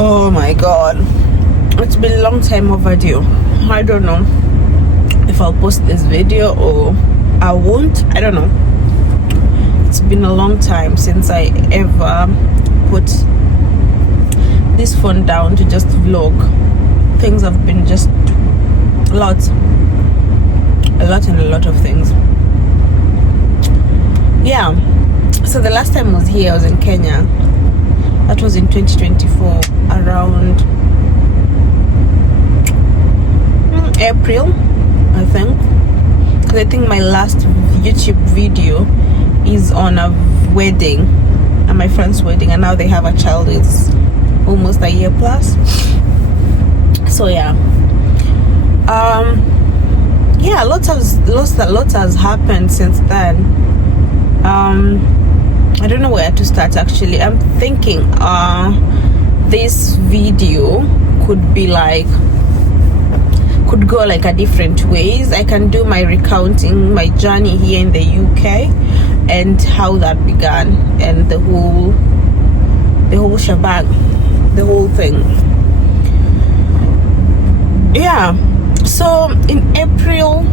Oh my god, it's been a long time overdue. I don't know if I'll post this video or I won't. I don't know. It's been a long time since I ever put this phone down to just vlog. Things have been just a lot of things. Yeah, so the last time I was here, I was in Kenya. That was in 2024, around April, I think. Because I think my last YouTube video is on a wedding, and my friend's wedding, and now they have a child. It's almost a year plus. So yeah, yeah, lots has happened since then. I don't know where to start actually. I'm thinking this video could go like a different ways. I can do my recounting my journey here in the UK and how that began, and the whole shebang, the whole thing. Yeah, so in April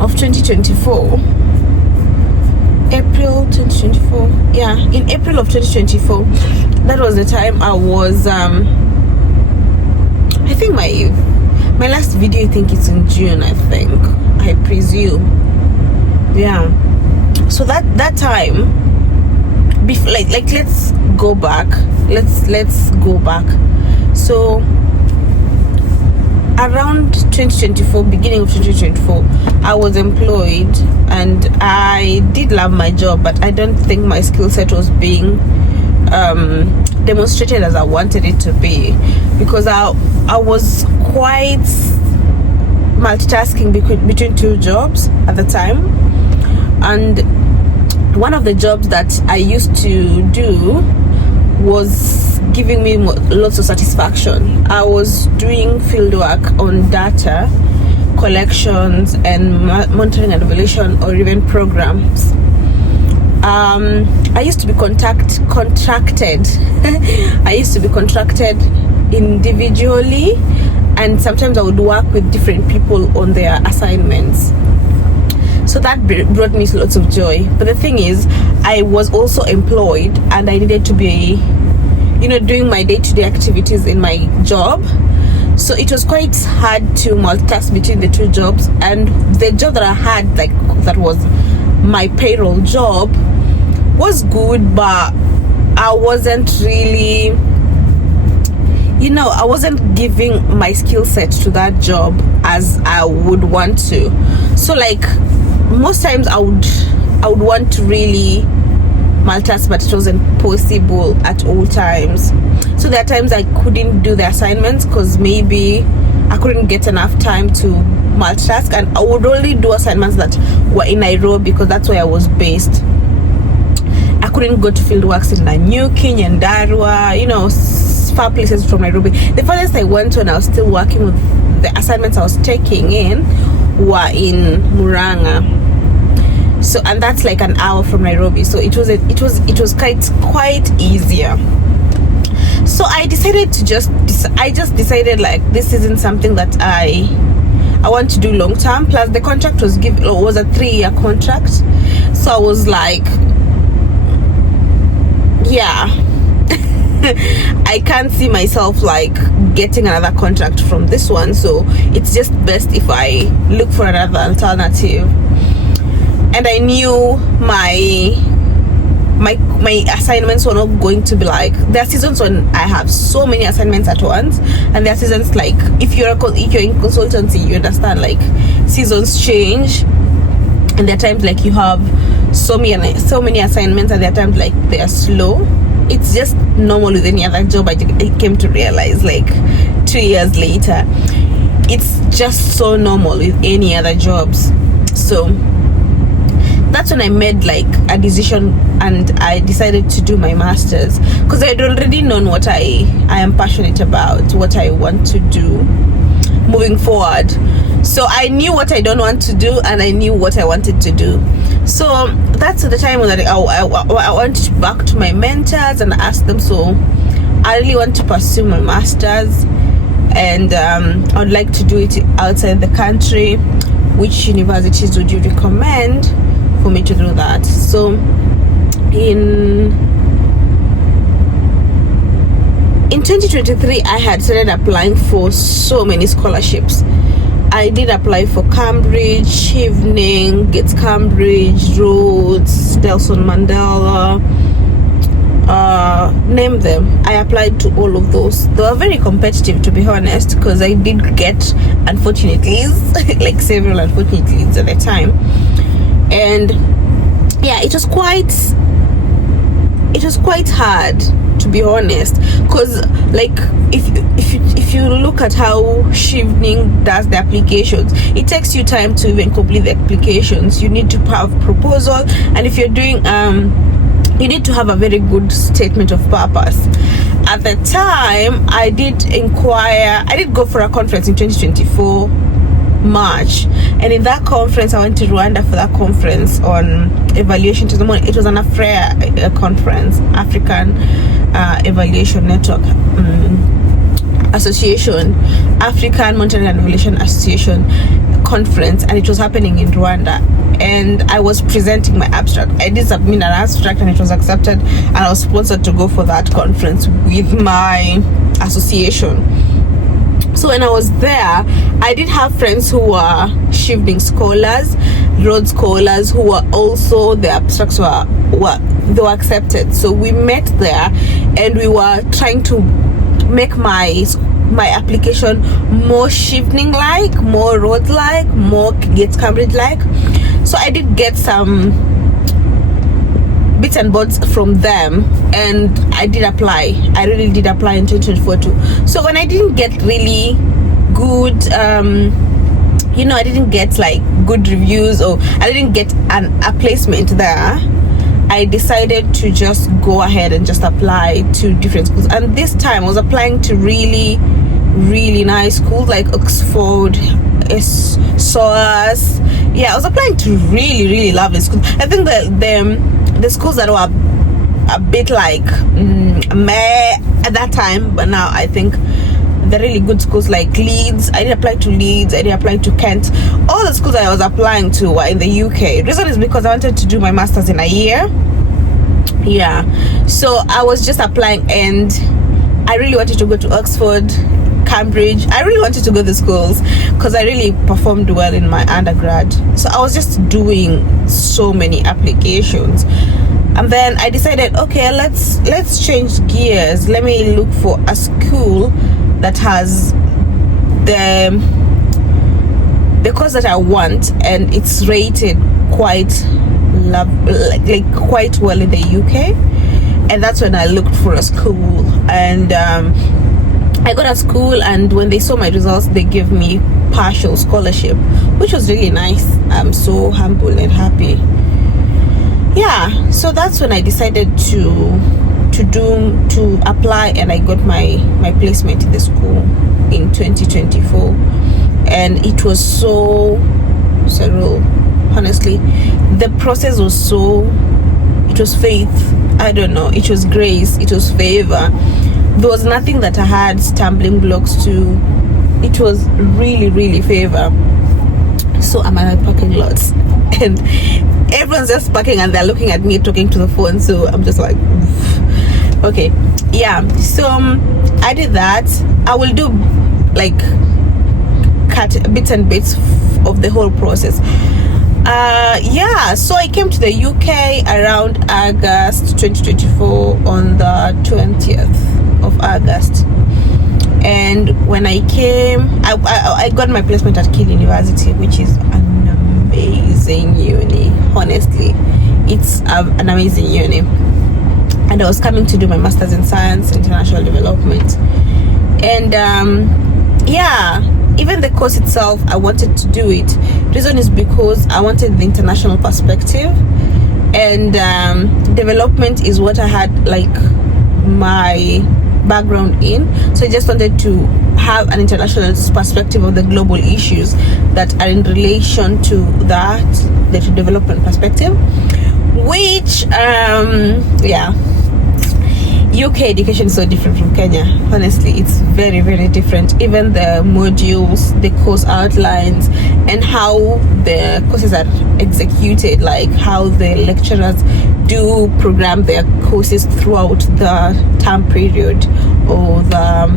of 2024, in April of 2024, that was the time I was I think my last video, I think it's in June, I presume. Yeah, so that time, before, like let's go back. So around 2024, beginning of 2024, I was employed, and I did love my job, but I don't think my skill set was being demonstrated as I wanted it to be, because I was quite multitasking between two jobs at the time. And one of the jobs that I used to do was giving me lots of satisfaction. I was doing field work on data collections and monitoring and evaluation, or even programs. I used to be contracted I used to be contracted individually, and sometimes I would work with different people on their assignments. So that brought me lots of joy. But the thing is, I was also employed, and I needed to be, doing my day-to-day activities in my job. So it was quite hard to multitask between the two jobs. And the job that I had, that was my payroll job, was good, but I wasn't really, I wasn't giving my skill set to that job as I would want to. So most times I would want to really multitask, but it wasn't possible at all times. So there are times I couldn't do the assignments because maybe I couldn't get enough time to multitask, and I would only do assignments that were in Nairobi because that's where I was based. I couldn't go to fieldworks in Nanyuki, Nyandarua, far places from Nairobi. The farthest I went when I was still working with the assignments I was taking in were in Murang'a. So, and that's like an hour from Nairobi. So it was quite easier. So I decided to decided this isn't something that I want to do long term. Plus the contract was a 3-year contract. So I was like, yeah, I can't see myself getting another contract from this one. So it's just best if I look for another alternative. And I knew my assignments were not going to be there are seasons when I have so many assignments at once, and there are seasons if you're in consultancy, you understand seasons change, and there are times you have so many assignments, and there are times they are slow. It's just normal with any other job. I came to realize 2 years later, it's just so normal with any other jobs. So that's when I made a decision, and I decided to do my master's, because I had already known what I am passionate about, what I want to do moving forward. So I knew what I don't want to do, and I knew what I wanted to do. So that's the time that I went back to my mentors and asked them, so I really want to pursue my master's, and I would like to do it outside the country. Which universities would you recommend for me to do that? So in 2023, I had started applying for so many scholarships. I did apply for Cambridge, Chevening, Gates Cambridge, Rhodes, Nelson Mandela, name them. I applied to all of those. They were very competitive, to be honest, because I did get unfortunately like several unfortunately at the time. And yeah, it was quite hard, to be honest, because like if you look at how Chevening does the applications, it takes you time to even complete the applications. You need to have proposal, and if you're doing you need to have a very good statement of purpose. At the time, I did go for a conference in 2024 March, and in that conference I went to Rwanda for that conference on evaluation testimony. It was an AFREA conference, African Evaluation Network Association, African Monitoring and Evaluation Association conference, and it was happening in Rwanda, and I was presenting my abstract. I did submit an abstract and it was accepted, and I was sponsored to go for that conference with my association. So when I was there, I did have friends who were Chevening scholars, Rhodes scholars, who were also, the abstracts they were accepted. So we met there, and we were trying to make my application more Chevening like, more Rhodes like, more Gates Cambridge like. So I did get some bits and bobs from them, and I did apply. I really did apply in 2024 too. So when I didn't get really good I didn't get like good reviews, or I didn't get a placement there, I decided to just go ahead and just apply to different schools. And this time I was applying to really, really nice schools like Oxford, SOAS. Yeah, I was applying to really, really lovely schools. I think the schools that were a bit like meh at that time, but now I think they're really good schools, like Leeds. I did apply to Leeds, I did apply to Kent. All the schools I was applying to were in the UK. Reason is because I wanted to do my master's in a year. Yeah, so I was just applying, and I really wanted to go to Oxford, Cambridge. I really wanted to go to schools because I really performed well in my undergrad. So I was just doing so many applications, and then I decided, okay, let's change gears. Let me look for a school that has the course that I want, and it's rated quite quite well in the UK. And that's when I looked for a school, and I got a school, and when they saw my results, they gave me partial scholarship, which was really nice. I'm so humble and happy. Yeah, so that's when I decided to apply, and I got my placement in the school in 2024, and it was so surreal. Honestly, the process was it was faith. I don't know, it was grace, it was favor. There was nothing that I had stumbling blocks to. It was really, really favor. So I'm at my parking lots, and everyone's just parking, and they're looking at me talking to the phone. So I'm just like, okay, yeah. So I did that. I will do like cut bits and bits of the whole process. Yeah, so I came to the UK around August 2024, on the 20th of August. And when I came, I got my placement at Keele University, which is an amazing uni. Honestly, it's an amazing uni. And I was coming to do my master's in science and international development. And yeah, even the course itself, I wanted to do it. Reason is because I wanted the international perspective, and development is what I had like my background in. So I just wanted to have an international perspective of the global issues that are in relation to that, the UK education is so different from Kenya. Honestly, it's very, very different. Even the modules, the course outlines, and how the courses are executed, like how the lecturers do program their courses throughout the term period or the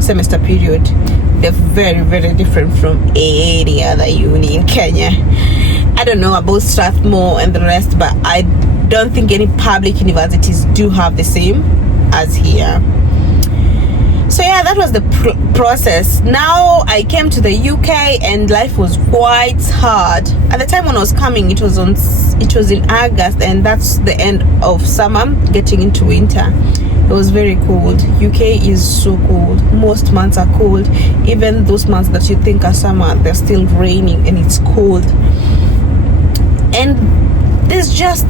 semester period. They're very, very different from any other uni in Kenya. I don't know about Strathmore and the rest, but I don't think any public universities do have the same as here. So yeah, that was the process. Now I came to the UK and life was quite hard. At the time when I was coming, it was in August, and that's the end of summer, getting into winter. It was very cold. UK is so cold. Most months are cold. Even those months that you think are summer, they're still raining and it's cold. And there's just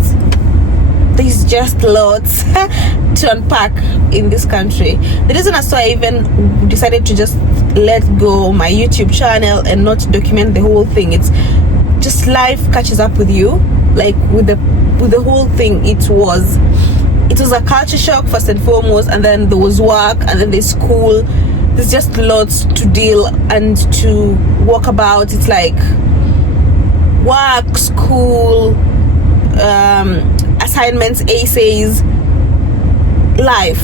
lots to unpack in this country. The reason as to I even decided to just let go my YouTube channel and not document the whole thing, it's just life catches up with you. Like with the whole thing, it was a culture shock first and foremost, and then there was work, and then there's school. There's just lots to deal and to walk about. It's like work, school, assignments, essays, life.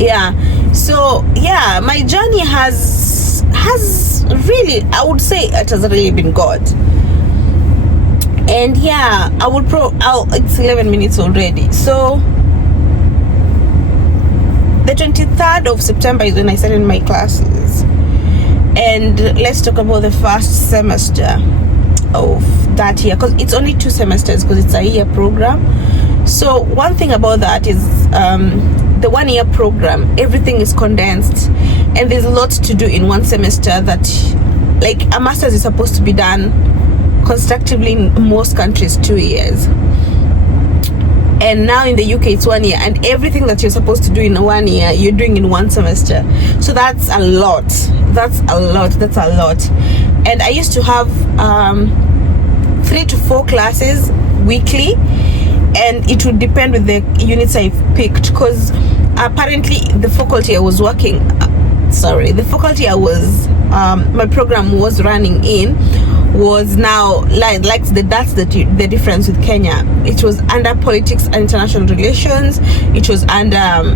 Yeah. So yeah, my journey has really, I would say it has really been good. And yeah, it's 11 minutes already. So the 23rd of September is when I started my classes. And let's talk about the first semester of that year, because it's only 2 semesters, because it's a year program. So one thing about that is the 1 year program, everything is condensed, and there's lots to do in one semester that, like, a master's is supposed to be done constructively in most countries 2 years, and now in the UK it's 1 year, and everything that you're supposed to do in 1 year you're doing in one semester. So that's a lot. And I used to have 3 to 4 classes weekly, and it would depend with the units I picked, because apparently the faculty I was my program was running in was now that's the difference with Kenya. It was under politics and international relations, it was under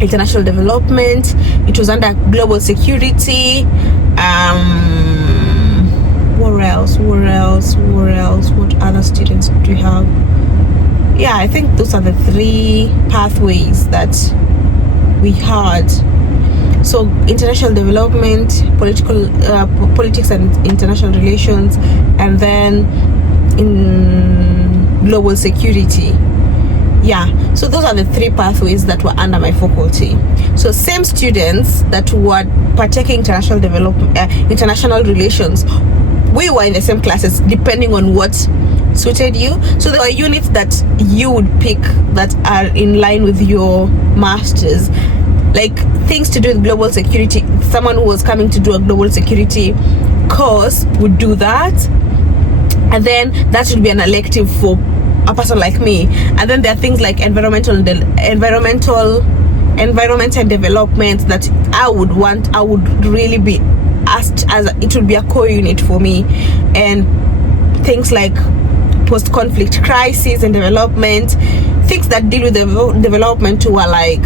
international development, it was under global security, what other students do we have? Yeah, I think those are the 3 pathways that we had. So international development, politics and international relations, and then in global security. Yeah, so those are the 3 pathways that were under my faculty. So same students that were partaking international development, international relations, we were in the same classes depending on what suited you. So there were units that you would pick that are in line with your masters, like things to do with global security. Someone who was coming to do a global security course would do that, and then that should be an elective for a person like me. And then there are things like environment and development that I would really be asked, as it would be a core unit for me. And things like post-conflict crisis and development, things that deal with development who are like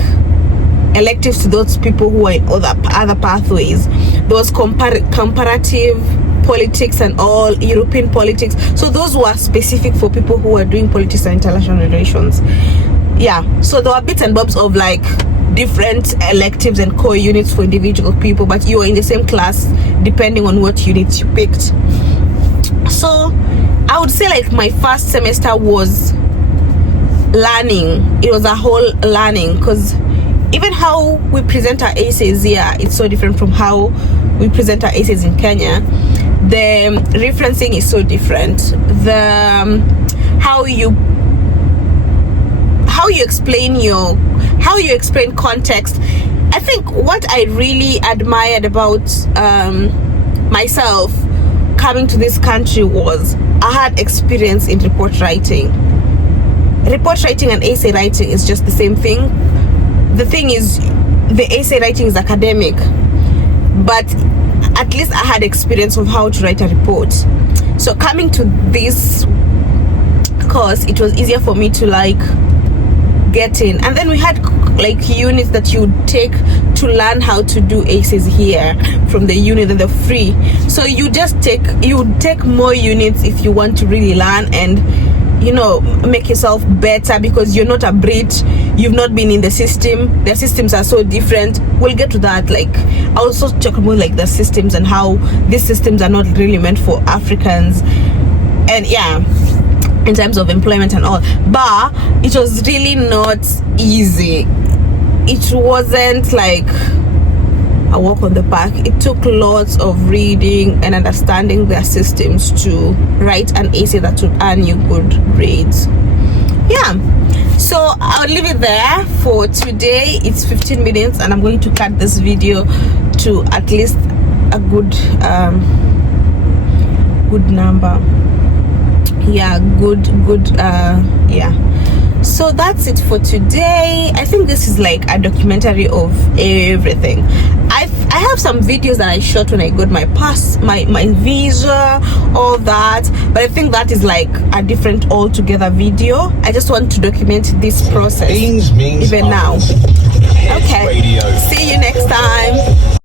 electives to those people who are in other pathways. Those comparative politics and all, European politics, so those were specific for people who are doing politics and international relations. Yeah, so there were bits and bobs of like different electives and core units for individual people, but you were in the same class depending on what units you picked. So I would say like my first semester was learning. It was a whole learning, because even how we present our essays here, it's so different from how we present our essays in Kenya. The referencing is so different. The how you explain context. I think what I really admired about myself coming to this country was I had experience in report writing. report writing and essay writing is just the same thing. The thing is, the essay writing is academic, but at least I had experience of how to write a report. So coming to this course, it was easier for me to like get in. And then we had like units that you take to learn how to do essays here from the unit, that they're free. So you take more units if you want to really learn and, you know, make yourself better, because you're not a Brit, you've not been in the system. Their systems are so different. We'll get to that. Like, I also talk about like the systems and how these systems are not really meant for Africans, and yeah, in terms of employment and all. But it was really not easy. It wasn't like a walk on the park. It took lots of reading and understanding their systems to write an essay that would earn you good grades. Yeah, so I'll leave it there for today. It's 15 minutes and I'm going to cut this video to at least a good good number. Yeah, good yeah. So that's it for today. I think this is like a documentary of everything. I have some videos that I shot when I got my pass, my visa, all that, but I think that is like a different altogether video. I just want to document this process even now. Okay, see you next time.